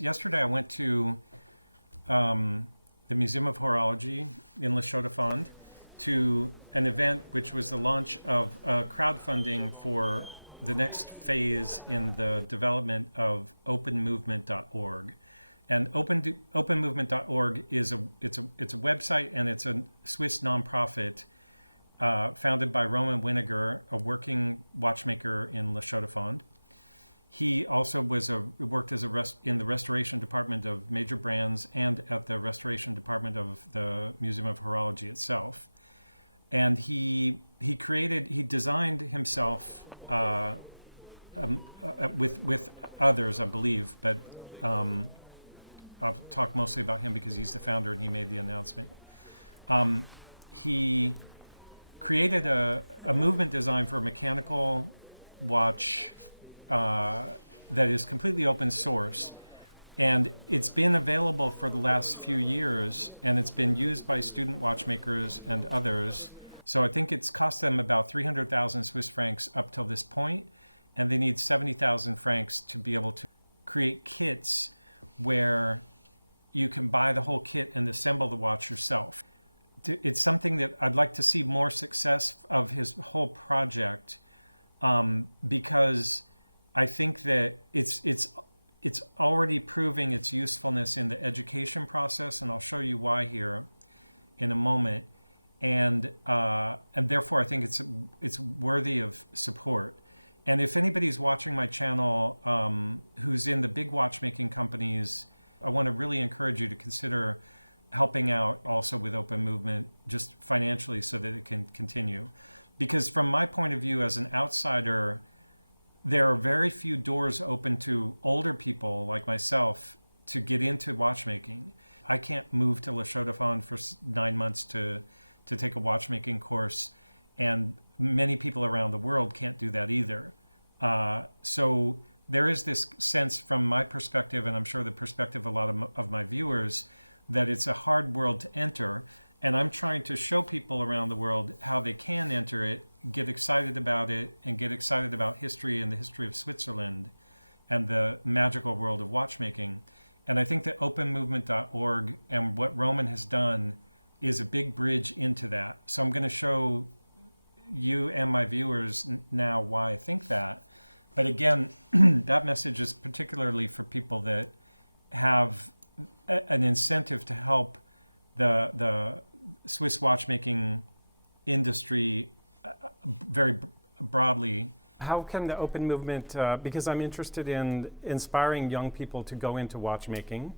Yesterday I went to the Museum of Horology in Le Chaux-de-Fonds to an event which was the launch of crowdfunding for the next phase in the development of openmovement.org. And openmovement.org is it's a website, and it's a Swiss nonprofit founded by Roman Winiger, a working watchmaker in Le Chaux-de-Fonds. He also worked as in the restoration department of major brands and at the restoration department of the Museum of Horology itself. And he designed himself with others, I believe, but I'll talk mostly about him because he's the founder and he made the announcement. He created a movement design for a mechanical watch that is completely open source, and it's been available for the last few years, and it's been used by student watchmakers and others. So I think it's cost them about 300,000 Swiss francs up till this point, and they need 70,000 francs to be able to create kits where you can buy the whole kit and assemble the watch yourself. It's something that I'd like to see more success of his whole project, because I think that it's already proving its usefulness in the education process, and I'll show you why here in a moment. And therefore, I think it's worthy of support. And if anybody's watching my channel who's in the big watchmaking companies, I want to really encourage you to consider helping out also with Open Movement, just financially, so that it can continue. Because from my point of view as an outsider, there are very few doors open to older people like myself to get into watchmaking. I can't move to Le Chaux-de-Fonds for 9 months to take a watchmaking course, and many people around the world can't do that either. So there is this sense from my perspective, and I'm sure the perspective of a lot of my viewers, that it's a hard world to enter. And I'm trying to show people around the world how they can enter it, get excited about it, and get excited about history and the history of Switzerland and the magical world of watchmaking. And I think that openmovement.org and what Roman has done is a big bridge into that. So I'm going to show you and my viewers now why I think that. But again, that message is particularly for people that have an incentive to help the Swiss watchmaking industry very broadly. How can the Open Movement, because I'm interested in inspiring young people to go into watchmaking,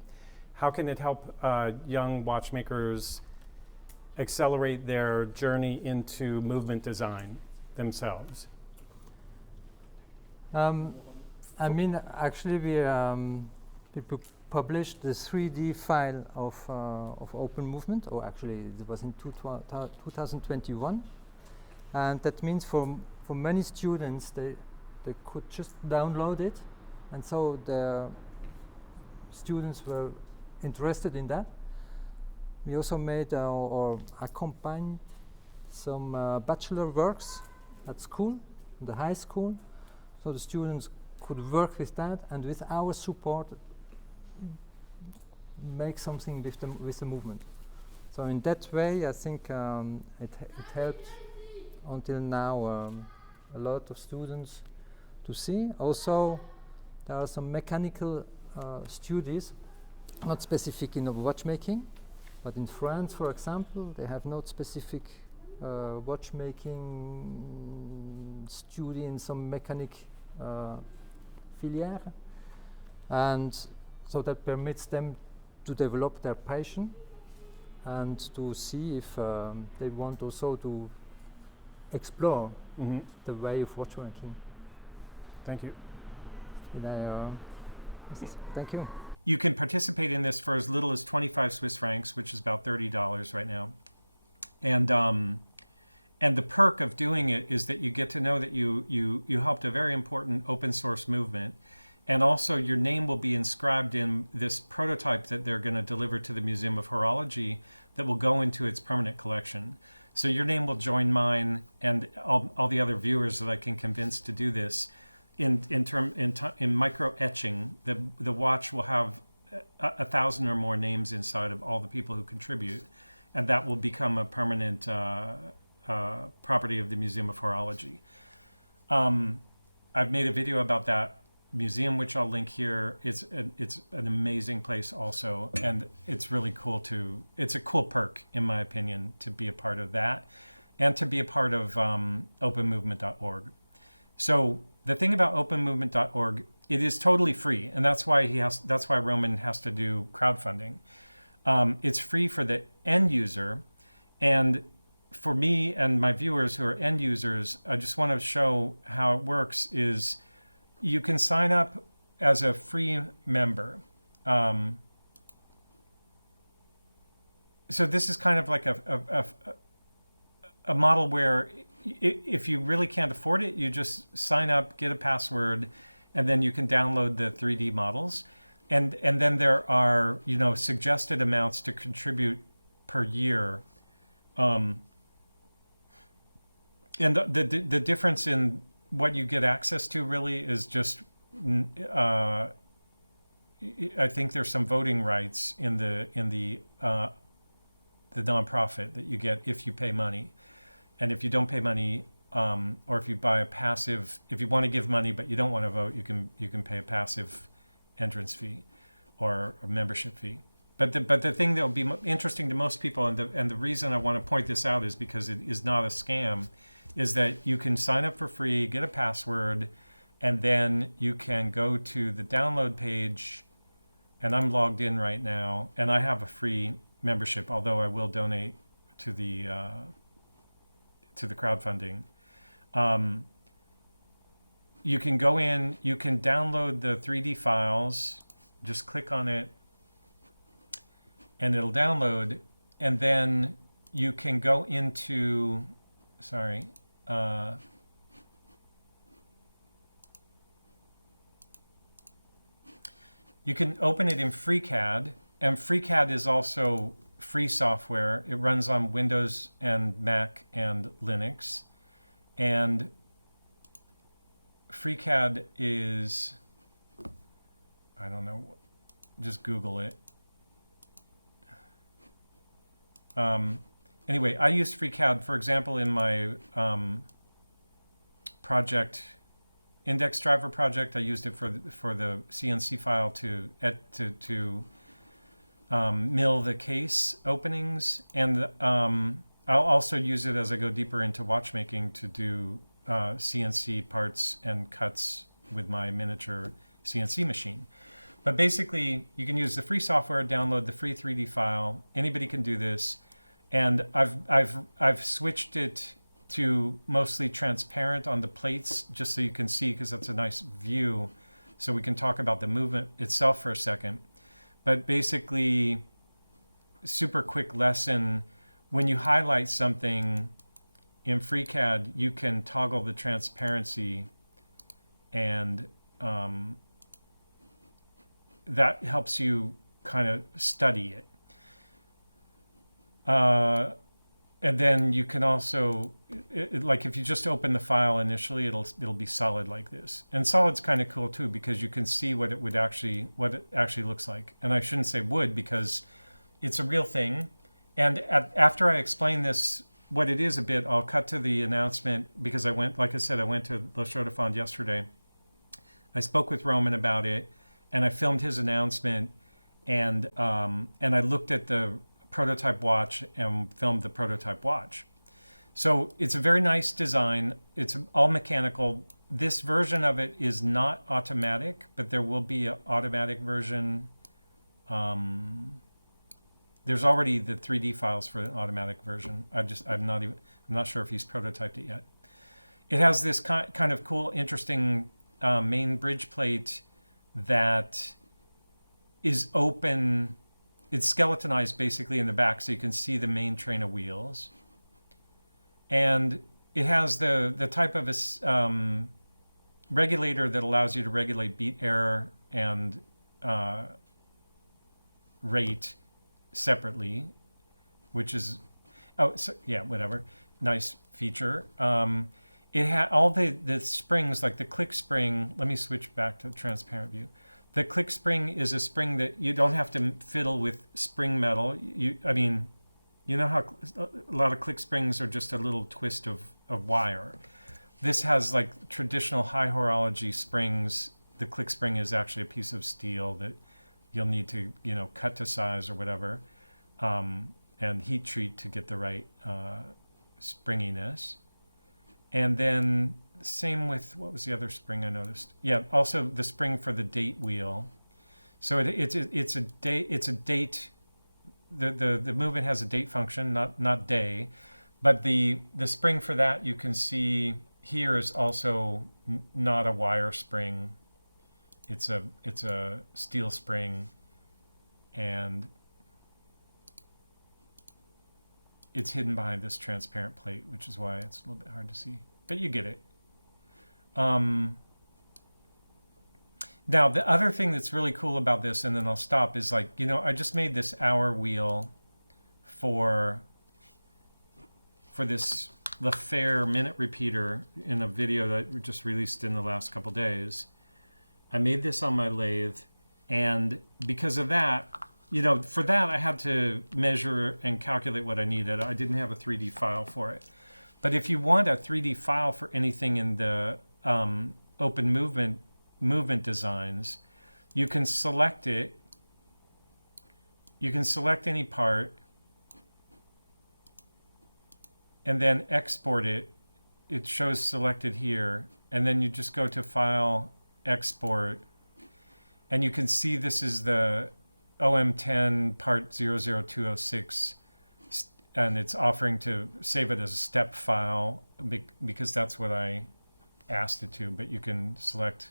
how can it help young watchmakers accelerate their journey into movement design themselves? Actually, we published the 3D file of Open Movement, or actually it was in 2021, and that means for many students they could just download it, and so the students were interested in that. We also made or accompanied some bachelor works at school, in the high school, so the students could work with that, and with our support make something with the movement. So in that way, I think it helped until now a lot of students to see. Also, there are some mechanical studies, not specific in watchmaking, but in France, for example, they have not specific watchmaking study in some mechanic filière, and so that permits them to develop their passion and to see if they want also to explore the way of watchmaking. Thank you. Thank you. You can participate in this for as little as 25 Swiss francs, which is about $30 right now. And the perk of doing it is that you get to know that you helped a very important open source movement. And also your name will be inscribed in this prototype that they're going to deliver to the Museum of Horology that will go into its permanent collection. So your name will join mine and all the other viewers that I can convince to do this. In micro etching, the watch will have 1,000 or more names inside of all the people who contribute, and that will become a permanent property of the Museum of Horology. I've made a video about that museum, which I'll link here. It's an amazing place also, and it's really cool it's a cool perk, in my opinion, to be a part of that and to be a part of openmovement.org. So the thing about openmovement.org, it is totally free, and that's why Roman has to do crowdfunding. It's free for the end user, and for me and my viewers who are end users, I just want to show how it works. Is you can sign up as a free member. So this is kind of like a model where if you really can't afford it, you just sign up, get a password, and then you can download the 3D models. And then there are, suggested amounts to contribute per year. And the difference in what you get access to really is just, I think there's some voting rights in the nonprofit that you get if you pay money. And if you don't pay money, or if you buy a passive, if you want to give money but you don't want to vote, you can pay a passive entrance fee or a membership fee. But the thing that will be interesting to most people, and the reason I want to point this out is because it is not a scam, is that you can sign up for free, get a password, and then you can go to the download page, and I'm logged in right now, and I have a free membership, although I will donate to the crowdfunding. You can go in, you can download the 3D files, just click on it, and it'll download, and then you can go into, you can open it in FreeCAD, and FreeCAD is also free software. It runs on Windows and Mac and Linux. And FreeCAD is, I don't know, just Google it. Anyway, I use FreeCAD, for example, in my project, index driver project. I used it for the CNC file to mill the case openings, and I'll also use it as I go deeper into watchmaking to do CNC parts and cuts with my miniature CNC machine. But basically, you can use the free software, download the free 3D file. Anybody can do this, and I've switched it to mostly transparent on the plates, just so you can see, because that's a nice view. So we can talk about the movement itself for a second. But basically, super quick lesson, when you highlight something in FreeCAD, you can toggle the transparency, and that helps you kind of study it. And then you can also, like if you just open the file initially, it'll be solid like this. And solid's kind of cool too, because you can see what it actually looks like. And I shouldn't say would, because it's a real thing. And after I explain this, what it is a bit, I'll cut to the announcement, because I went to Le Show de Fond yesterday. I spoke with Roman about it, and I filmed his announcement, and I looked at the prototype watch and filmed the prototype watch. So it's a very nice design. It's all mechanical. This version of it is not automatic, but there will be an automatic version. There's already the 3D files for the automatic version. I'm not sure if he's prototyped it yet. It has this kind of cool, interesting main bridge plate that is open. It's skeletonized basically in the back, so you can see the main train of wheels. And it has the type of a regulator that allows you to regulate beat error and rate separately, which is, whatever, nice feature. It had all the springs, like the click spring. Let me switch back to transparent view. The click spring is a spring that you don't have to fiddle with spring metal. I mean, you know how a lot of click springs are just a little twist of wire. This has like traditional high horology springs. The click spring is actually a piece of steel that you'll need to, cut to size or whatever, and heat treat to get the right springiness. And then same with, what was the other spring I noticed? Yeah, also the spring for the date wheel. So it's a date. The movement has a date function, not day, but the spring for that you can see here is also not a wire spring. It's a steel spring, and it's hidden behind this transparent plate, which is why it's a little bit hard to see. But you get it. Now, the other thing that's really cool about this, and then I'll stop, is like, I just made this hour wheel for this LaFair minute repeater in a video that we just released in the last couple days. I made this on my lathe, and because of that, for that I had to measure and calculate what I needed. I didn't have a 3D file for it. But if you want a 3D file for anything in the open movement designs, you can select it. You can select any part and then export it. It shows selected here, and then you just go to File, Export, and you can see this is the OM10 part 00206, and it's offering to save it as a step file because that's what I asked it to, but you can select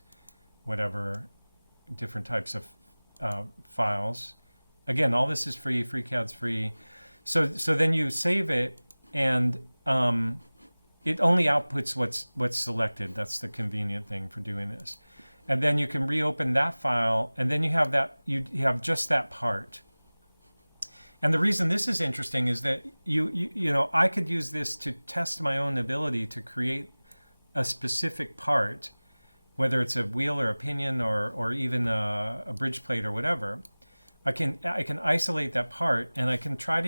whatever different types of files. Again, all this is free, FreeCAD's free. So then you save it, and it only outputs what's selected. That's the convenient thing for doing this. And then you can reopen that file, and then you have just that part. And the reason this is interesting is that I could use this to test my own ability to create a specific part, whether it's a wheel or a pinion or even a bridge plate or whatever. I can isolate that part, and I can test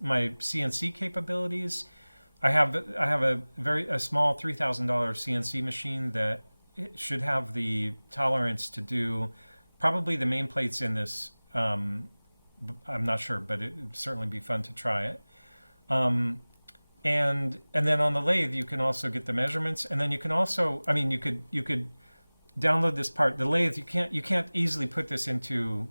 my CNC capabilities. I have a small $3,000 CNC machine that it should have the tolerance to do probably the main plates in this. I'm not sure, but it'd certainly be fun to try it. And then on the lathe, you can also get the measurements, and then you can also, you could download this part. The lathe, you can't easily put this into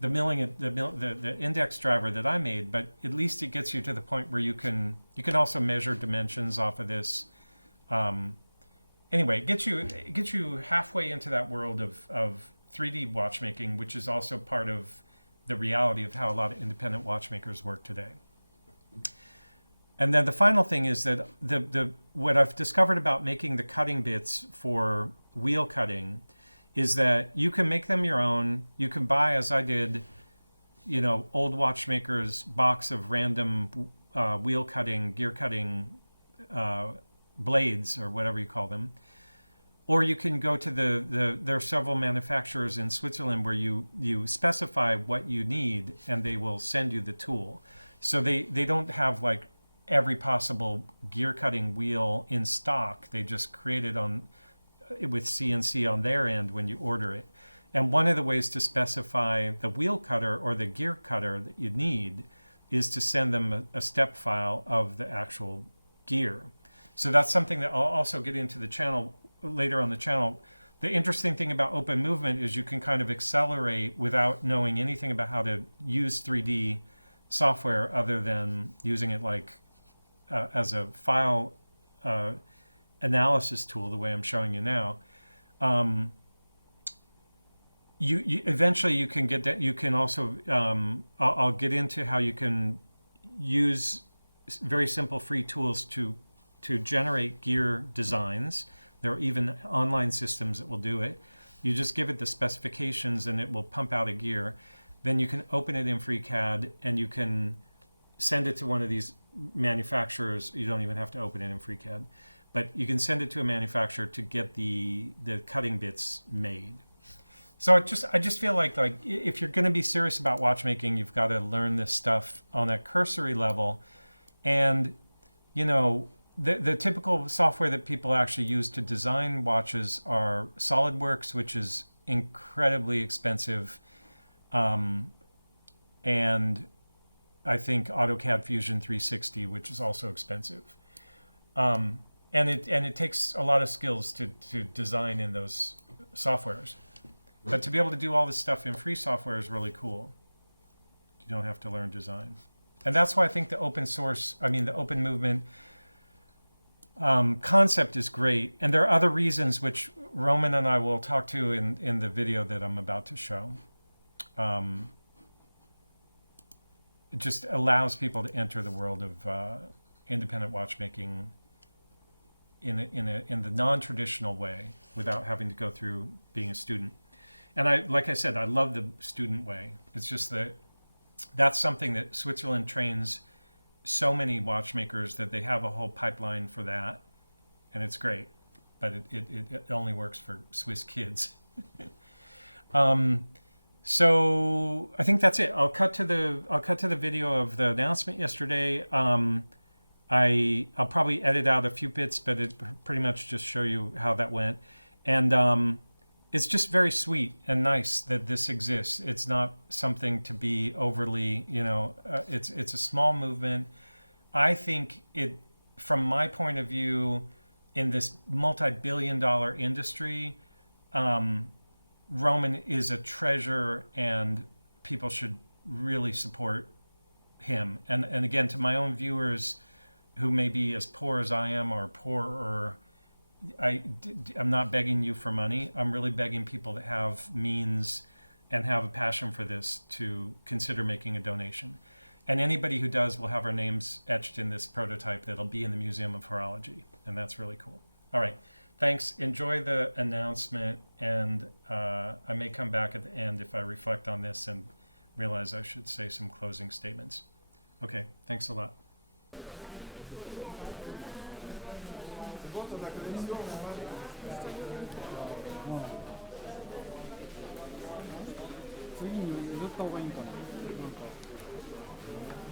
the the index driver that I made, but at least it gets you to the point where you can also measure dimensions off of this. Anyway, it gets you halfway into that world of 3D watchmaking, which is also part of the reality of how a lot of independent watchmakers work today. And then the final thing is that what I've discovered about making the cutting bits for wheel cutting is that you can make them your own. You can buy, as I did, old watchmakers' box of random wheel cutting, gear cutting blades, or whatever you call them. Or you can go to there are several manufacturers in Switzerland where you specify what you need, and they will send you the tool. So they don't have like every possible gear cutting wheel in stock. They just create it with CNC on their end when you order it. And one of the ways to specify the wheel cutter or the gear cutter that you need is to send them a step file of the actual gear. So that's something that I'll also get into the channel later on the channel. The interesting thing about open movement is you can kind of accelerate without knowing anything about how to use 3D software other than using it like as a file analysis tool, the way I'm showing you now. You eventually you can get that. You can also I'll get into how you can use very simple free tools to generate gear designs. There are even online systems that will do it. You just give it the specifications and it will pump out a gear. Then you can open it in FreeCAD and you can send it to one of these manufacturers. You don't even have to open it in FreeCAD. but you can send it to a manufacturer to get the cutting bits made. So I just feel like if you're going to be serious about watchmaking, you've got to learn this stuff on a cursory level. And you know, the typical software that people actually use to design watches are SolidWorks, which is incredibly expensive, and I think AutoCAD Fusion 360, which is also expensive. And it takes a lot of skills to design in those softwares. But to be able to do all this stuff in free software is really cool. You don't have to learn design. And that's why I think the open movement concept is great. And there are other reasons which Roman and I will talk to in the video that I'm about to show. It just allows people to enter the world of independent watchmaking in the non-traditional way without having to go through being a student. And like I said, I love the student way. It's just that that's something that Switzerland trains so many watchmakers that they have a whole pipeline for that, and it's great. But it only works for Swiss kids. So I think that's it. I'll cut to the video of the announcement yesterday. I'll probably edit out a few bits, but it pretty much just show you how that went. And it's just very sweet and nice that this exists. It's not something to be overly, it's a small movement. I think it, from my point of view, in this multi-billion-dollar industry, Roman is a treasure, and people should really support him. And again, to my own viewers who may be as poor as I am or poorer, I'm not begging you for money. I'm really begging people that have means and have a passion for this to consider making a donation. And anybody who does will have our names etched in this prototype that'll be in the Museum of Horology. And that's really cool. All right. Thanks. Enjoy the announcement. And I may come back at the end if I reflect on this and realize I should say some closing statements. Okay. Thanks a lot.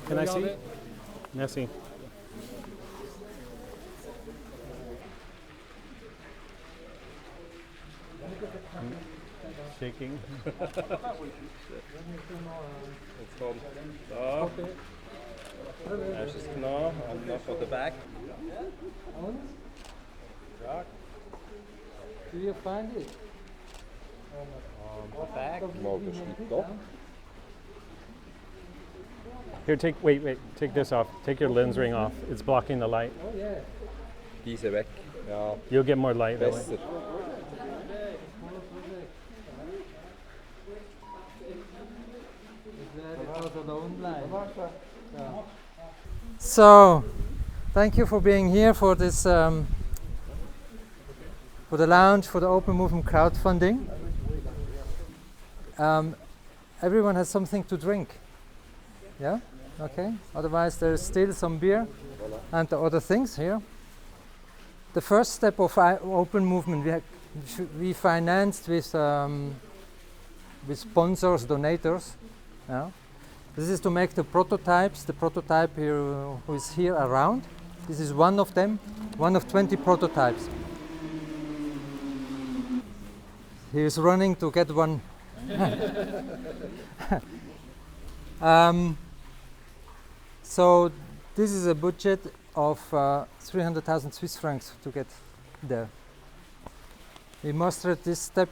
Can I see? Merci. Shaking. It's called so. There's just knar and not for the back. Do you find it? The back. Here, wait, take this off. Take your lens ring off. It's blocking the light. Oh yeah. Diese weg. Ja. You'll get more light that way. Besser. So, thank you for being here for this, for the launch for the Open Movement crowdfunding. Everyone has something to drink. Yeah? Okay. Otherwise, there's still some beer and the other things here. The first step of Open Movement we financed with sponsors, donators. Yeah? This is to make the prototypes. The prototype here, who is here around. This is one of them, one of 20 prototypes. He is running to get one. So this is a budget of 300,000 Swiss francs to get there. We mastered this step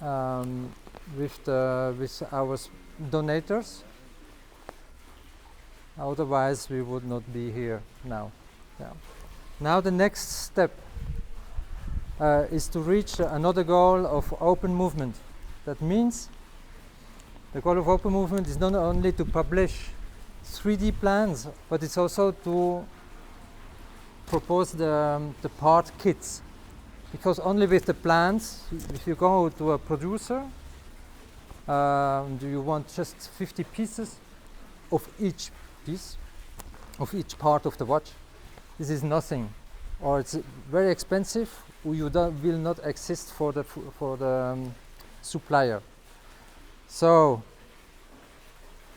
with our donators. Otherwise, we would not be here now. Yeah. Now the next step is to reach another goal of open movement. That means the goal of open movement is not only to publish 3D plans, but it's also to propose the part kits. Because only with the plans, if you go to a producer, do you want just 50 pieces of each piece, of each part of the watch? This is nothing. or it's very expensive, or you will not exist for the supplier. So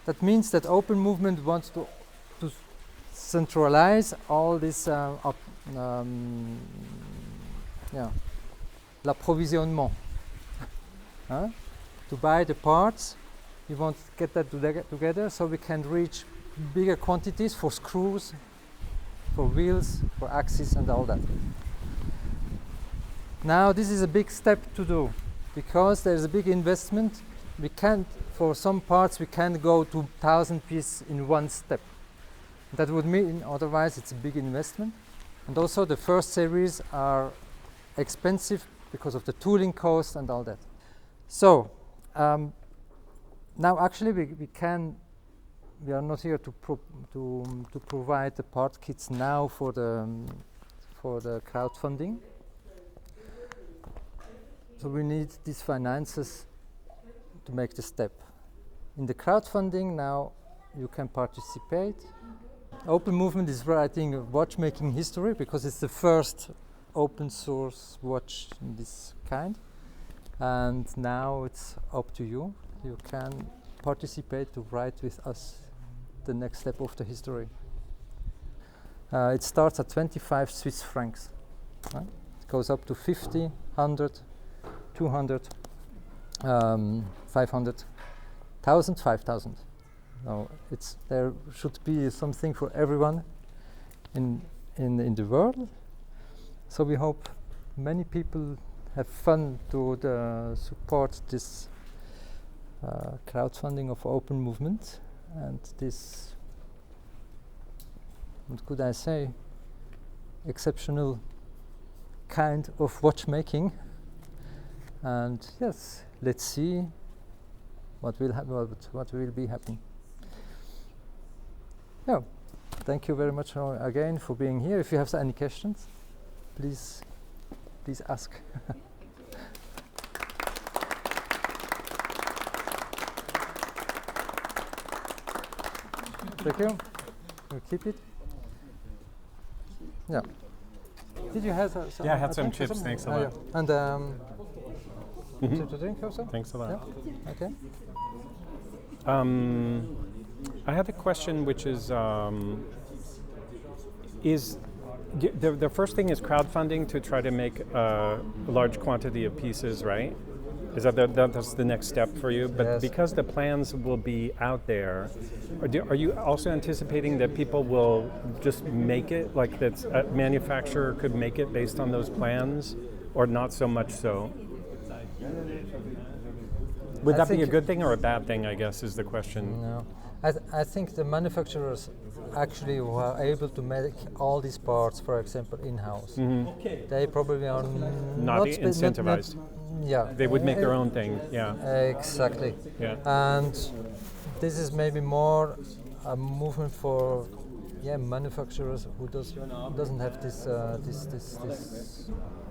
that means that Open Movement wants to centralize all this l'approvisionnement. To buy the parts, we want to get that together so we can reach bigger quantities for screws, for wheels, for axes and all that. Now this is a big step to do because there's a big investment. We can't, for some parts we can't go to 1,000 pieces in one step. That would mean otherwise it's a big investment. And also the first series are expensive because of the tooling cost and all that. So now actually we are not here to provide the part kits now for the crowdfunding. So we need these finances to make the step. In the crowdfunding now you can participate. Open Movement is writing watchmaking history because it's the first open source watch in this kind. And now it's up to you. You can participate to write with us the next step of the history. It starts at 25 Swiss francs. Right? It goes up to 50, 100, 200, 500, 1,000, 5,000. No, there should be something for everyone in the world. So we hope many people have fun to support this crowdfunding of Open Movement and this, what could I say, exceptional kind of watchmaking. And yes, let's see what will be happening. Yeah, thank you very much again for being here. If you have any questions, please ask. Thank you. We'll keep it. Yeah. Did you have some? Yeah, I had some chips. Thanks a lot. Yeah. And to drink also? Thanks a lot. Yeah? Okay. I had a question, which is the first thing is crowdfunding to try to make a large quantity of pieces, right? Is that's the next step for you? But yes. Because the plans will be out there, are you also anticipating that people will just make it, like that a manufacturer could make it based on those plans, or not so much so? Would that be a good thing or a bad thing, I guess, is the question. No. I think the manufacturers actually were able to make all these parts, for example, in-house. Mm-hmm. They probably are not incentivized. Yeah. They would make their own thing, yeah. Exactly. Yeah. And this is maybe more a movement for manufacturers who doesn't have this.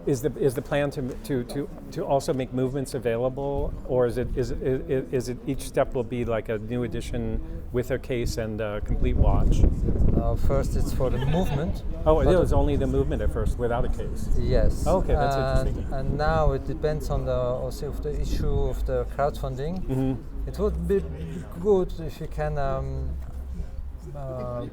Is the plan to also make movements available, or is it each step will be like a new edition with a case and a complete watch? First, it's for the movement. Oh, it is only the movement at first, without a case. Yes. Oh, okay, that's interesting. And now it depends on the issue of the crowdfunding. Mm-hmm. It would be good if you can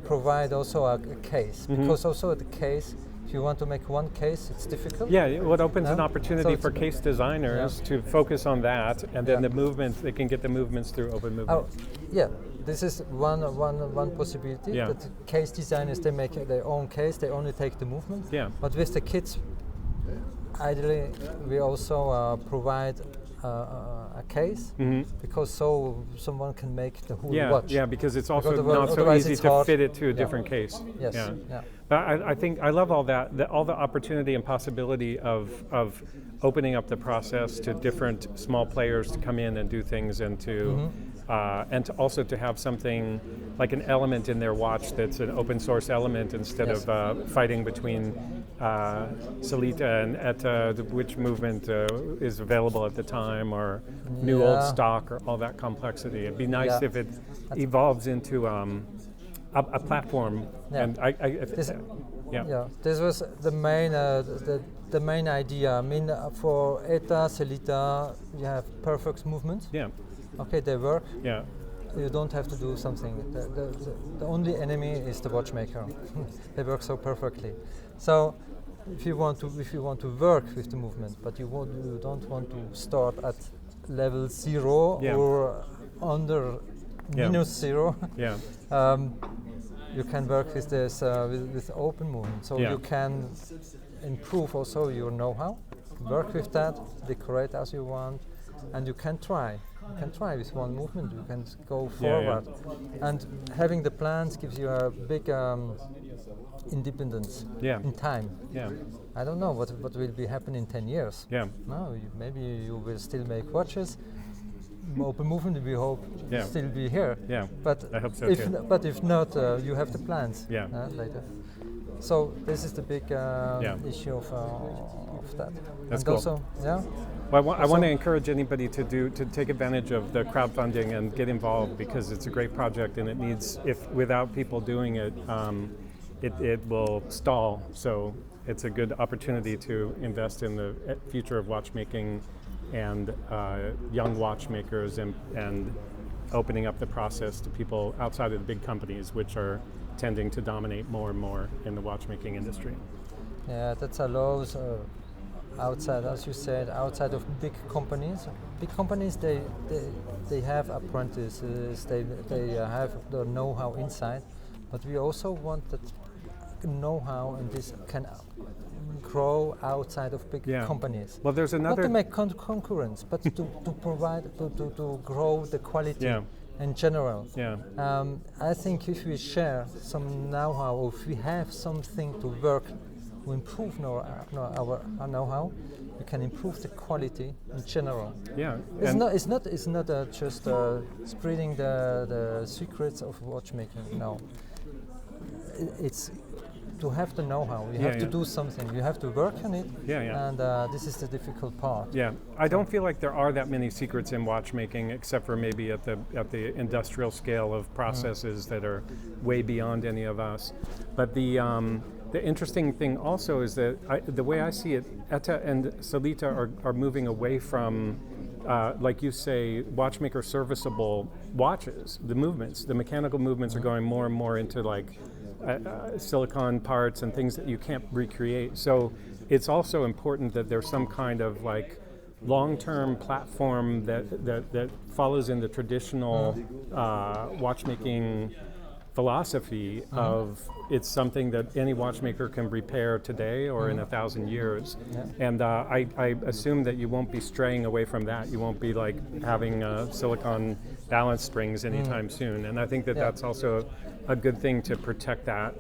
provide also a case, Mm-hmm. because also the case, if you want to make one case, it's difficult. Yeah, it opens an opportunity So for case designers to focus on that, and then the movements, they can get the movements through Open Movement. Oh, yeah. This is one possibility. Yeah. That case designers, they make their own case. They only take the movement. Yeah. But with the kits, ideally, we also provide a case, because so someone can make the whole watch. Yeah, because it's also Because not so otherwise easy it's to hard. fit it to a different case. Yes. Yeah. Yeah. But I think I love all that, all the opportunity and possibility of opening up the process to different small players to come in and do things, and to also to have something like an element in their watch that's an open source element, instead Yes. of fighting between Solita and ETA, which movement is available at the time, or new old stock, or all that complexity. It'd be nice if it evolves into a platform. Yeah. And This was the main idea. I mean, for ETA, Celita, you have perfect movement. Yeah. Okay, they work. Yeah. You don't have to do something. The only enemy is the watchmaker. They work so perfectly. So, if you want to work with the movement, but you don't want to start at level 0 Yeah. or under -0. Yeah. You can work with this with open movement, so Yeah. you can improve also your know-how, work with that, decorate as you want, and you can try. You can try with one movement. You can go forward, and having the plans gives you a big independence in time. Yeah. I don't know what will be happen in 10 years. Yeah. No, maybe you will still make watches. Open movement, we hope, still be here. Yeah. But I hope so if too. but if not, you have the plans. Yeah. Later. So this is the big issue of that. That's and cool. also, Well, I want to encourage anybody to take advantage of the crowdfunding and get involved, because it's a great project, and it needs, if without people doing it, it will stall. So it's a good opportunity to invest in the future of watchmaking and young watchmakers, and opening up the process to people outside of the big companies, which are tending to dominate more and more in the watchmaking industry. Yeah, that allows outside, as you said, outside of big companies. Big companies, they have apprentices, they have the know-how inside, but we also want that know-how, and this can grow outside of big companies. Well, there's another. Not to make concurrence, but to provide, to grow the quality in general. Yeah. I think if we share some know-how, or if we have something to work to improve our know-how, we can improve the quality in general. Yeah. It's not just spreading the secrets of watchmaking. No. It's to have the know-how. You have to do something. You have to work on it. And this is the difficult part. Yeah, I don't feel like there are that many secrets in watchmaking, except for maybe at the industrial scale of processes that are way beyond any of us. But the interesting thing also is that the way I see it, ETA and Celita are moving away from, like you say, watchmaker serviceable watches. The movements, the mechanical movements, are going more and more into like silicon parts and things that you can't recreate. So it's also important that there's some kind of like long-term platform that follows in the traditional watchmaking philosophy of it's something that any watchmaker can repair today or in 1,000 years. And I assume that you won't be straying away from that. You won't be like having silicon balance springs anytime soon. And I think that that's also a good thing to protect that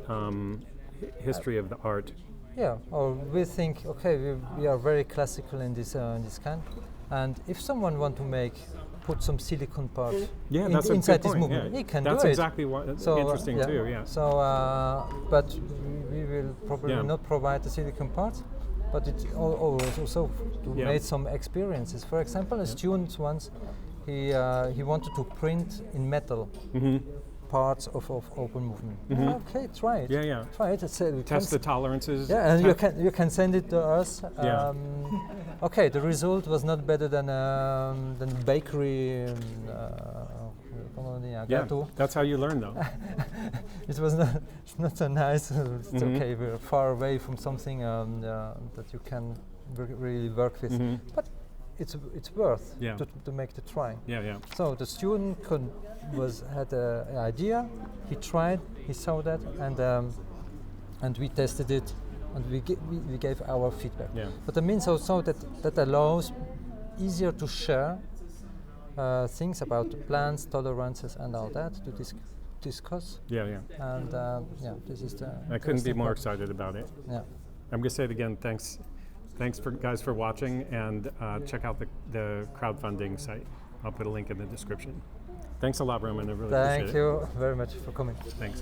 history of the art. Yeah, or we think, okay, we are very classical in this kind, and if someone want to put some silicon part that's inside a good this point. movement, he can that's do exactly it. what So, interesting too. Yeah. So, but we will probably not provide the silicon part, but it also to make some experiences. For example, a student once he wanted to print in metal. Parts of open movement. Okay, try it. Try it. Test the tolerances. Yeah, and you can send it to us. Okay, the result was not better than bakery. Gâteau. That's how you learn, though. It was not so nice. It's okay. We're far away from something that you can really work with, but it's worth to make the try. So the student had an idea. He tried. He saw that, and we tested it, and we gave our feedback. But that means also that allows easier to share things about the plans, tolerances, and all that to discuss. And this is the. I couldn't be more excited about it. Yeah. I'm going to say it again. Thanks guys for watching, and check out the crowdfunding site. I'll put a link in the description. Thanks a lot, Roman. I really appreciate it. Thank you very much for coming. Thanks.